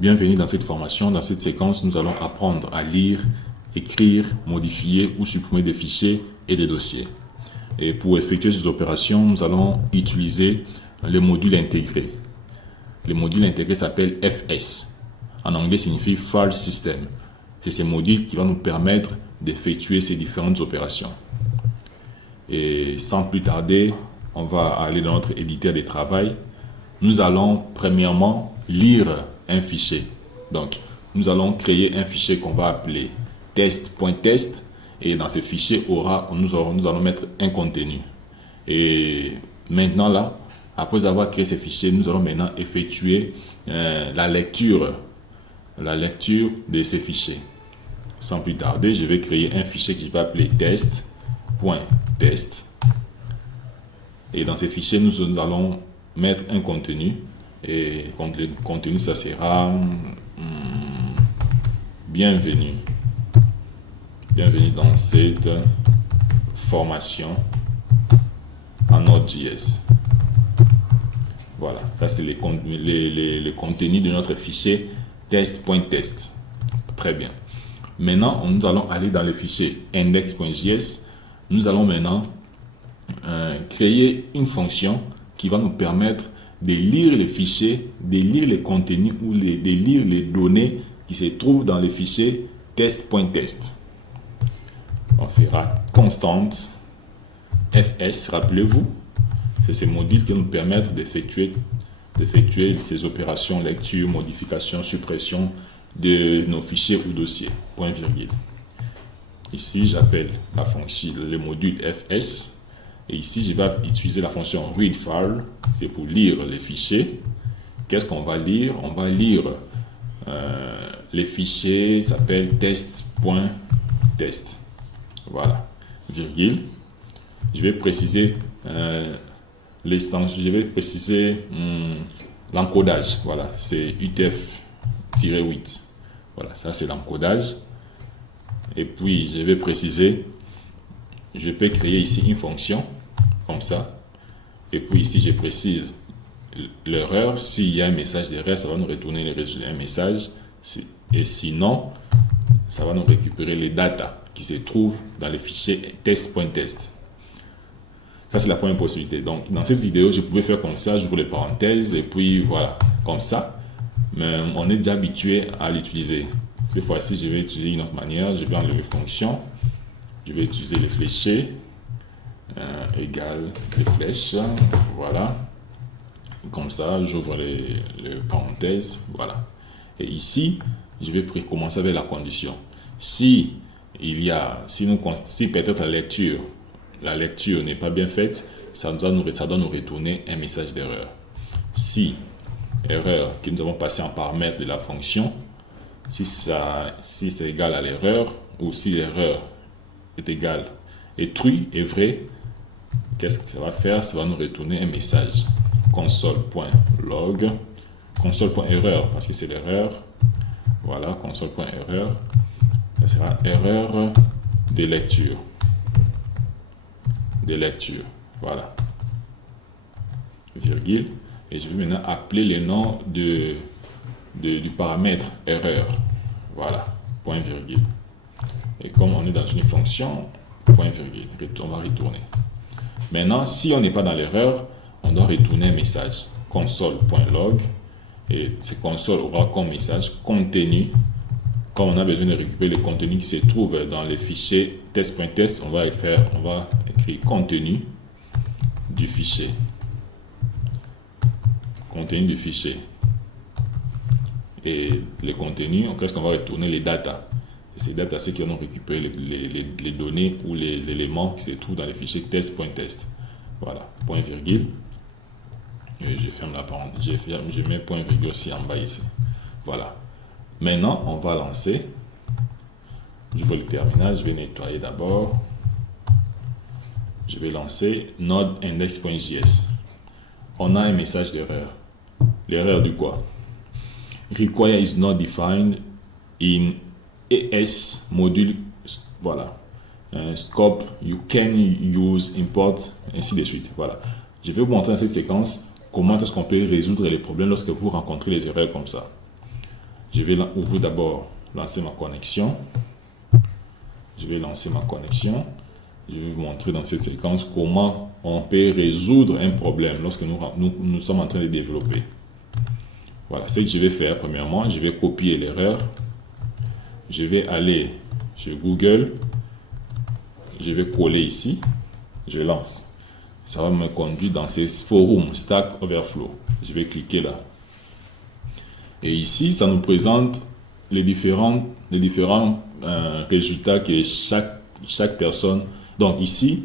Bienvenue dans cette formation. Dans cette séquence, nous allons apprendre à lire, écrire, modifier ou supprimer des fichiers et des dossiers. Et pour effectuer ces opérations, nous allons utiliser le module intégré. Le module intégré s'appelle FS. En anglais, signifie File System. C'est ce module qui va nous permettre d'effectuer ces différentes opérations. Et sans plus tarder, on va aller dans notre éditeur de travail. Nous allons premièrement lire un fichier. Donc, nous allons créer un fichier qu'on va appeler test.test et dans ce fichier, nous allons mettre un contenu. Et maintenant là, après avoir créé ce fichier, nous allons maintenant effectuer la lecture de ces fichiers. Sans plus tarder, je vais créer un fichier que je vais appeler test.test. Et dans ce fichier, nous allons mettre un contenu. Et le contenu, ça sera bienvenue dans cette formation en Node.js. Voilà, ça c'est le contenu de notre fichier test.test. Très bien. Maintenant, nous allons aller dans le fichier index.js. Nous allons maintenant créer une fonction qui va nous permettre de lire les fichiers, de lire les contenus ou de lire les données qui se trouvent dans le fichier test.test. On fera constante fs, rappelez-vous, c'est ce module qui va nous permettre d'effectuer ces opérations lecture, modification, suppression de nos fichiers ou dossiers. Point virgule. Ici, j'appelle la fonction, le module fs. Et ici, je vais utiliser la fonction readFile, c'est pour lire les fichiers. Qu'est-ce qu'on va lire? On va lire les fichiers, s'appelle test.test. Voilà, virgule. Je vais préciser l'encodage. Voilà, c'est UTF-8. Voilà, ça c'est l'encodage. Et puis, je vais préciser, je peux créer ici une fonction comme ça, et puis ici je précise l'erreur. S'il y a un message d'erreur, ça va nous retourner un message, et sinon ça va nous récupérer les data qui se trouvent dans le fichier test.test. Ça c'est la première possibilité. Donc dans cette vidéo je pouvais faire comme ça, j'ouvre les parenthèses et puis voilà, comme ça, mais on est déjà habitué à l'utiliser. Cette fois-ci je vais utiliser une autre manière. Je vais enlever fonction, je vais utiliser les fléchés, égale les flèches, voilà, comme ça j'ouvre les parenthèses, voilà. Et ici je vais commencer avec la condition. Si peut-être la lecture n'est pas bien faite, ça doit nous retourner un message d'erreur. Si erreur que nous avons passé en paramètre de la fonction, si c'est égal à l'erreur, ou si l'erreur est égal et true est vrai, qu'est-ce que ça va faire? Ça va nous retourner un message console.log, console.erreur parce que c'est l'erreur. Voilà, console.erreur, ça sera erreur de lecture. Voilà, virgule, et je vais maintenant appeler le nom du paramètre erreur. Voilà, point virgule. Et comme on est dans une fonction, point virgule, on va retourner. Maintenant, si on n'est pas dans l'erreur, on doit retourner un message console.log, et ce console aura comme message contenu. Comme on a besoin de récupérer le contenu qui se trouve dans les fichiers test.test, on va écrire contenu du fichier. Contenu du fichier. Et le contenu, qu'est-ce qu'on va retourner? Les data. Et ces data, c'est qui vont récupérer les données ou les éléments qui se trouvent dans les fichiers test.test. Voilà, point virgule. Et je ferme la parenthèse. Je mets point virgule aussi en bas ici. Voilà. Maintenant, on va lancer. Je vois le terminal. Je vais nettoyer d'abord. Je vais lancer node index.js. On a un message d'erreur. L'erreur du quoi? Require is not defined in AS module. Voilà. Scope, you can use import, ainsi de suite. Voilà. Je vais vous montrer dans cette séquence comment est-ce qu'on peut résoudre les problèmes lorsque vous rencontrez les erreurs comme ça. Je vais ouvrir d'abord, lancer ma connexion. Je vais lancer ma connexion. Je vais vous montrer dans cette séquence comment on peut résoudre un problème lorsque nous sommes en train de développer. Voilà, ce que je vais faire premièrement, je vais copier l'erreur. Je vais aller sur Google. Je vais coller ici. Je lance. Ça va me conduire dans ces forums Stack Overflow. Je vais cliquer là. Et ici, ça nous présente les différents résultats que chaque personne. Donc ici,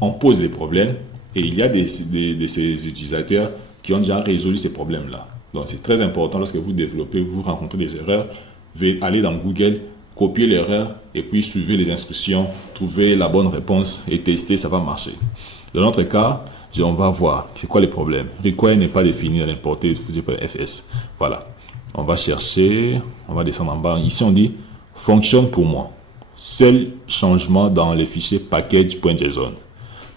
on pose des problèmes et il y a de ces utilisateurs qui ont déjà résolu ces problèmes-là. Donc c'est très important lorsque vous développez, vous rencontrez des erreurs, vous allez aller dans Google, copier l'erreur et puis suivez les instructions, trouver la bonne réponse et tester, ça va marcher. Dans notre cas, on va voir c'est quoi les problèmes. Require n'est pas défini à l'importer FS. Voilà. On va chercher, on va descendre en bas. Ici, on dit fonctionne pour moi. Seul changement dans les fichiers package.json.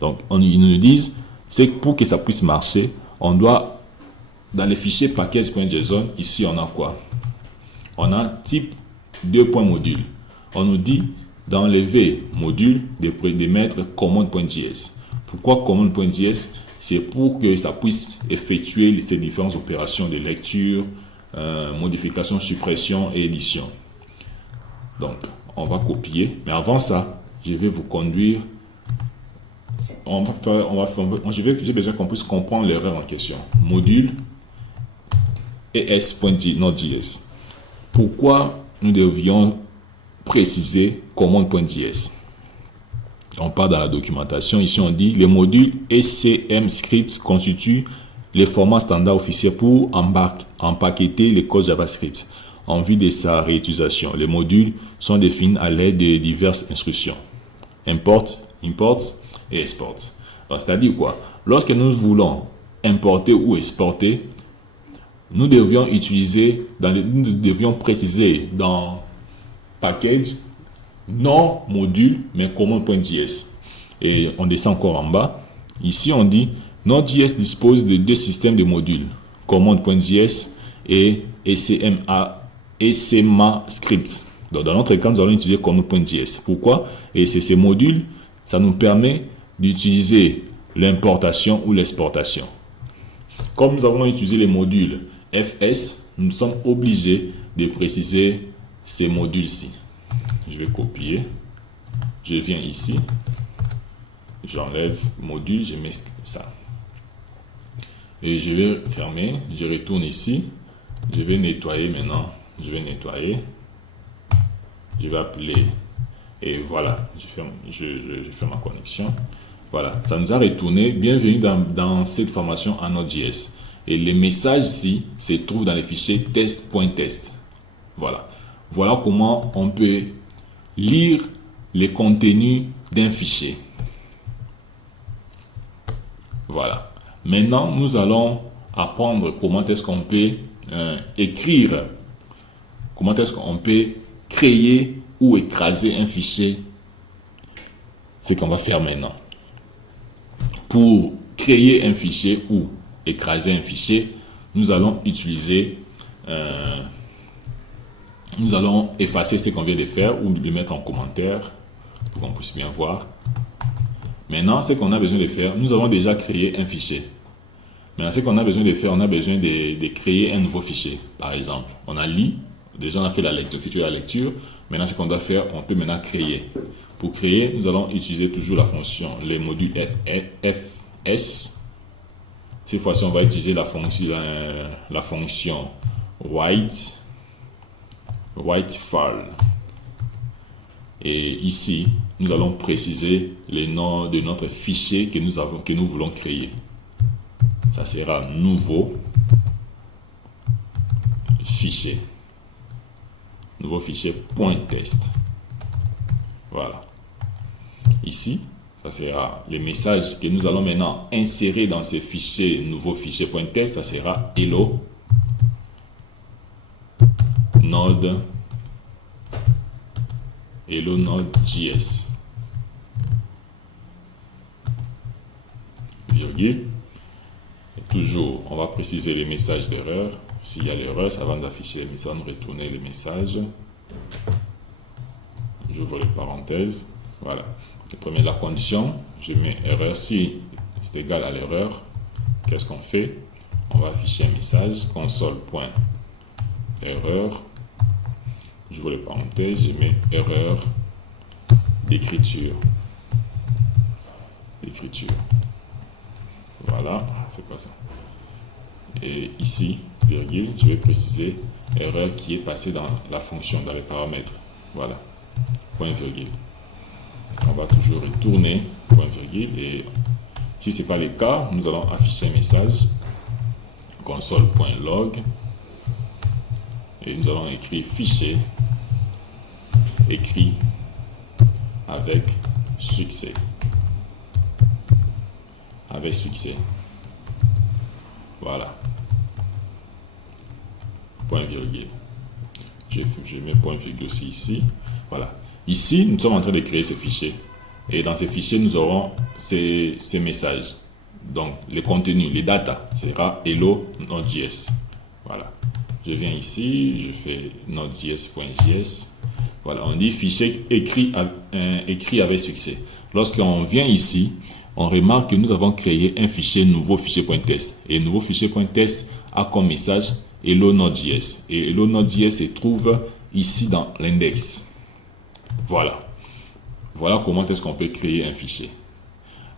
Donc, ils nous disent, c'est que pour que ça puisse marcher, on doit, dans les fichiers package.json, ici, on a quoi? On a type 2.module. On nous dit, d'enlever module, de mettre command.js. Pourquoi command.js? C'est pour que ça puisse effectuer ces différentes opérations de lecture, modification, suppression et édition. Donc, on va copier. Mais avant ça, je vais vous conduire. J'ai besoin qu'on puisse comprendre l'erreur en question. Module es.node.js. Pourquoi nous devions préciser command.js? On part dans la documentation. Ici, on dit les modules SCM Script constituent les formats standards officiels pour empaqueter les codes JavaScript. En vue de sa réutilisation, les modules sont définis à l'aide de diverses instructions. Import et export. C'est-à-dire quoi? Lorsque nous voulons importer ou exporter, nous devions préciser dans package, non module, mais command.js. Et on descend encore en bas. Ici, on dit Node.js dispose de deux systèmes de modules, command.js et ECMAScript. Donc, dans notre cas, nous allons utiliser command.js. Pourquoi? Et c'est ces modules, ça nous permet d'utiliser l'importation ou l'exportation. Comme nous avons utilisé les modules FS, nous sommes obligés de préciser ces modules-ci. Je vais copier. Je viens ici. J'enlève module, je mets ça. Et je vais fermer. Je retourne ici. Je vais nettoyer maintenant. Je vais nettoyer. Je vais appeler. Et voilà. Je ferme ma connexion. Voilà. Ça nous a retourné. Bienvenue dans cette formation en Node.js. Et les messages ici se trouvent dans les fichiers test.test. Voilà. Voilà comment on peut lire les contenus d'un fichier. Voilà. Maintenant, nous allons apprendre comment est-ce qu'on peut écrire, comment est-ce qu'on peut créer ou écraser un fichier. C'est ce qu'on va faire maintenant. Pour créer un fichier ou écraser un fichier, nous allons utiliser nous allons effacer ce qu'on vient de faire ou le mettre en commentaire pour qu'on puisse bien voir. Maintenant, ce qu'on a besoin de faire, nous avons déjà créé un fichier. Maintenant, ce qu'on a besoin de faire, on a besoin de créer un nouveau fichier. Par exemple, on a lu, déjà on a fait la lecture, effectué la lecture. Maintenant, ce qu'on doit faire, on peut maintenant créer. Pour créer, nous allons utiliser toujours la fonction, les modules fs. Cette fois-ci, on va utiliser la fonction write_file. Et ici, nous allons préciser les noms de notre fichier que nous voulons créer. Ça sera nouveau fichier. Nouveau fichier .test. Voilà. Ici, ça sera les messages que nous allons maintenant insérer dans ces fichiers, nouveau fichier .test. Ça sera hello Node.js. Virgule. Et toujours, on va préciser les messages d'erreur. s'il y a l'erreur, ça va nous afficher les messages, nous retourner les messages. J'ouvre les parenthèses. Voilà. La condition, je mets erreur. Si c'est égal à l'erreur, qu'est-ce qu'on fait? On va afficher un message console.erreur. J'ouvre les parenthèses, je mets erreur d'écriture. Voilà, c'est quoi ça? Et ici, virgule, je vais préciser erreur qui est passée dans la fonction, dans les paramètres. Voilà, point virgule. On va toujours retourner point virgule et si ce n'est pas le cas, nous allons afficher un message console.log et nous allons écrire fichier écrit avec succès. Voilà. Point virgule. Je mets point virgule aussi ici. Voilà. Ici, nous sommes en train de créer ce fichier. Et dans ces fichiers, nous aurons ces messages. Donc, le contenu, les data, sera hello Node.js. Voilà. Je viens ici, je fais Node.js.js. Voilà, on dit fichier écrit avec succès. Lorsqu'on vient ici, on remarque que nous avons créé un fichier nouveau fichier.test. Et nouveau fichier.test a comme message hello Node.js. Et hello Node.js se trouve ici dans l'index. Voilà. Voilà comment est-ce qu'on peut créer un fichier.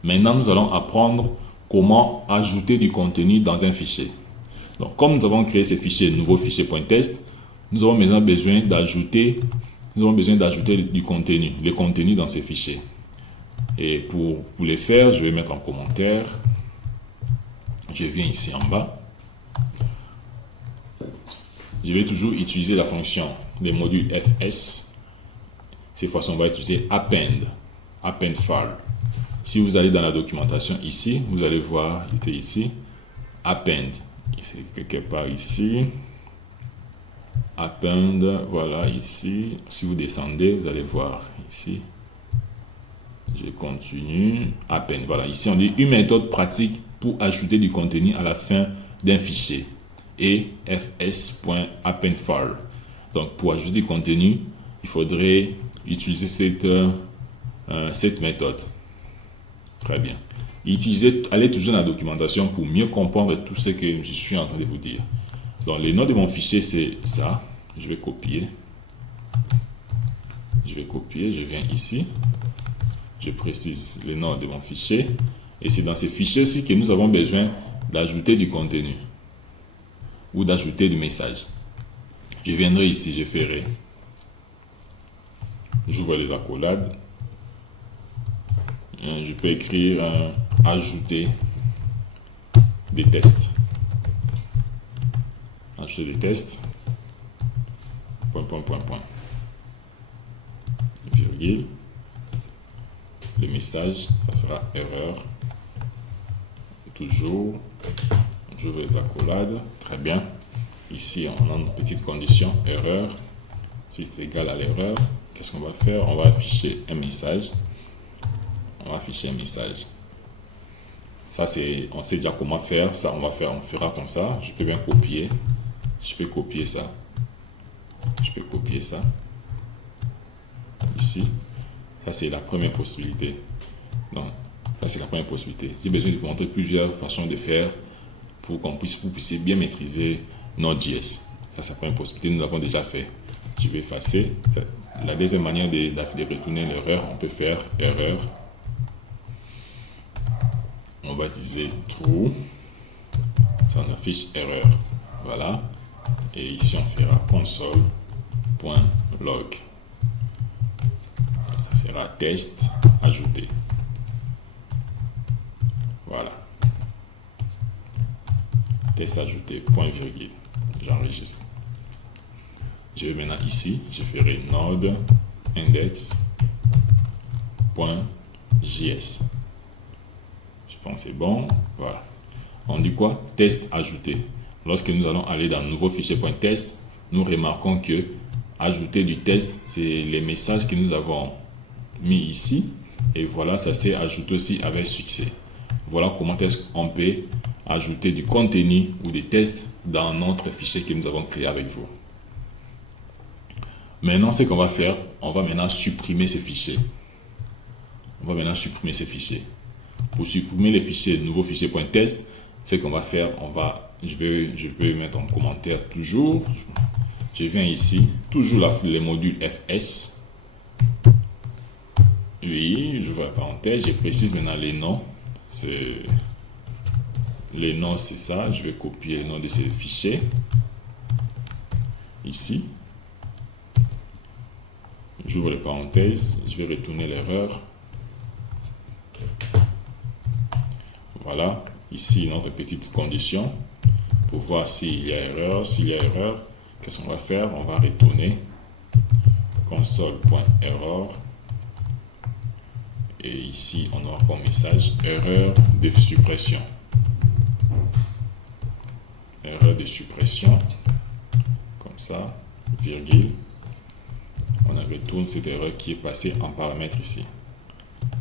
Maintenant, nous allons apprendre comment ajouter du contenu dans un fichier. Donc, comme nous avons créé ce fichier, nouveau fichier.test, nous avons maintenant besoin d'ajouter du contenu, le contenu dans ces fichiers. Et pour le faire, je vais mettre en commentaire. Je viens ici en bas. Je vais toujours utiliser la fonction des modules fs. Cette fois-ci, on va utiliser append file. Si vous allez dans la documentation ici, vous allez voir ici append. C'est quelque part ici. Append, voilà ici. Si vous descendez, vous allez voir ici. Je continue. Append, voilà. Ici, on dit une méthode pratique pour ajouter du contenu à la fin d'un fichier. Et fs.appendFile. Donc, pour ajouter du contenu, il faudrait utiliser cette méthode. Très bien. Allez toujours dans la documentation pour mieux comprendre tout ce que je suis en train de vous dire. Donc, le nom de mon fichier, c'est ça. Je vais copier. Je viens ici. Je précise le nom de mon fichier. Et c'est dans ces fichiers-ci que nous avons besoin d'ajouter du contenu ou d'ajouter du message. Je viendrai ici, je ferai. J'ouvre les accolades. Je peux écrire ajouter des tests. Ajouter des tests. Point. Virgule. Le message, ça sera erreur. Toujours. J'ouvre les accolades. Très bien. Ici, on a une petite condition, erreur. Si c'est égal à l'erreur, qu'est-ce qu'on va faire? On va afficher un message. Ça, on sait déjà comment faire. Ça, on fera comme ça. Je peux bien copier. Je peux copier ça. Ici. Ça, c'est la première possibilité. Donc, ça, c'est la première possibilité. J'ai besoin de vous montrer plusieurs façons de faire pour que vous puissiez bien maîtriser Node.js. Ça, c'est la première possibilité. Nous l'avons déjà fait. Je vais effacer. La deuxième manière de retourner l'erreur, on peut faire erreur. On va utiliser true. Ça en affiche erreur. Voilà. Et ici, on fera console.log. Ça sera test ajouté. Voilà. Test ajouté, point virgule. J'enregistre. Je vais maintenant ici, je ferai node index.js. Je pense que c'est bon. Voilà. On dit quoi? Test ajouté. Lorsque nous allons aller dans le nouveau fichier.test, nous remarquons que ajouter du test, c'est les messages que nous avons mis ici. Et voilà, ça s'est ajouté aussi avec succès. Voilà comment est-ce qu'on peut ajouter du contenu ou des tests dans notre fichier que nous avons créé avec vous. Maintenant, ce qu'on va faire, on va maintenant supprimer ces fichiers. Pour supprimer les fichiers, nouveau fichier .test, ce qu'on va faire, je vais mettre en commentaire toujours. Je viens ici, toujours les modules FS. Oui, j'ouvre la parenthèse, je précise maintenant les noms. Les noms, c'est ça. Je vais copier le nom de ces fichiers. Ici. J'ouvre les parenthèses, je vais retourner l'erreur. Voilà, ici notre petite condition pour voir s'il y a erreur. S'il y a erreur, qu'est-ce qu'on va faire? On va retourner console.error et ici on aura comme message erreur de suppression. Erreur de suppression, comme ça, virgule. On retourne cette erreur qui est passée en paramètre ici,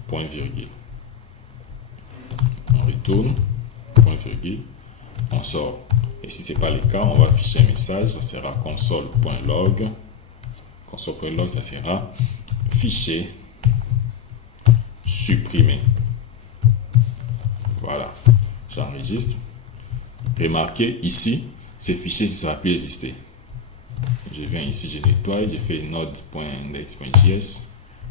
point virgule. On retourne, point virgule, on sort. Et si ce n'est pas le cas, on va afficher un message, ça sera console.log. Console.log, ça sera fichier supprimé. Voilà, j'enregistre. Remarquez ici, ces fichiers ne sera plus exister. Je viens ici, je nettoie, je fais node.index.js,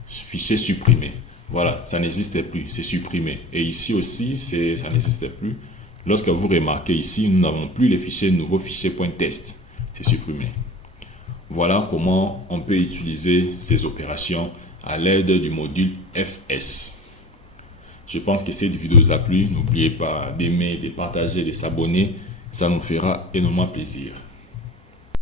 fichier supprimé. Voilà, ça n'existait plus, c'est supprimé. Et ici aussi, ça n'existait plus. Lorsque vous remarquez ici, nous n'avons plus les fichiers, nouveau fichier .test, c'est supprimé. Voilà comment on peut utiliser ces opérations à l'aide du module FS. Je pense que cette vidéo vous a plu. N'oubliez pas d'aimer, de partager, de s'abonner. Ça nous fera énormément plaisir.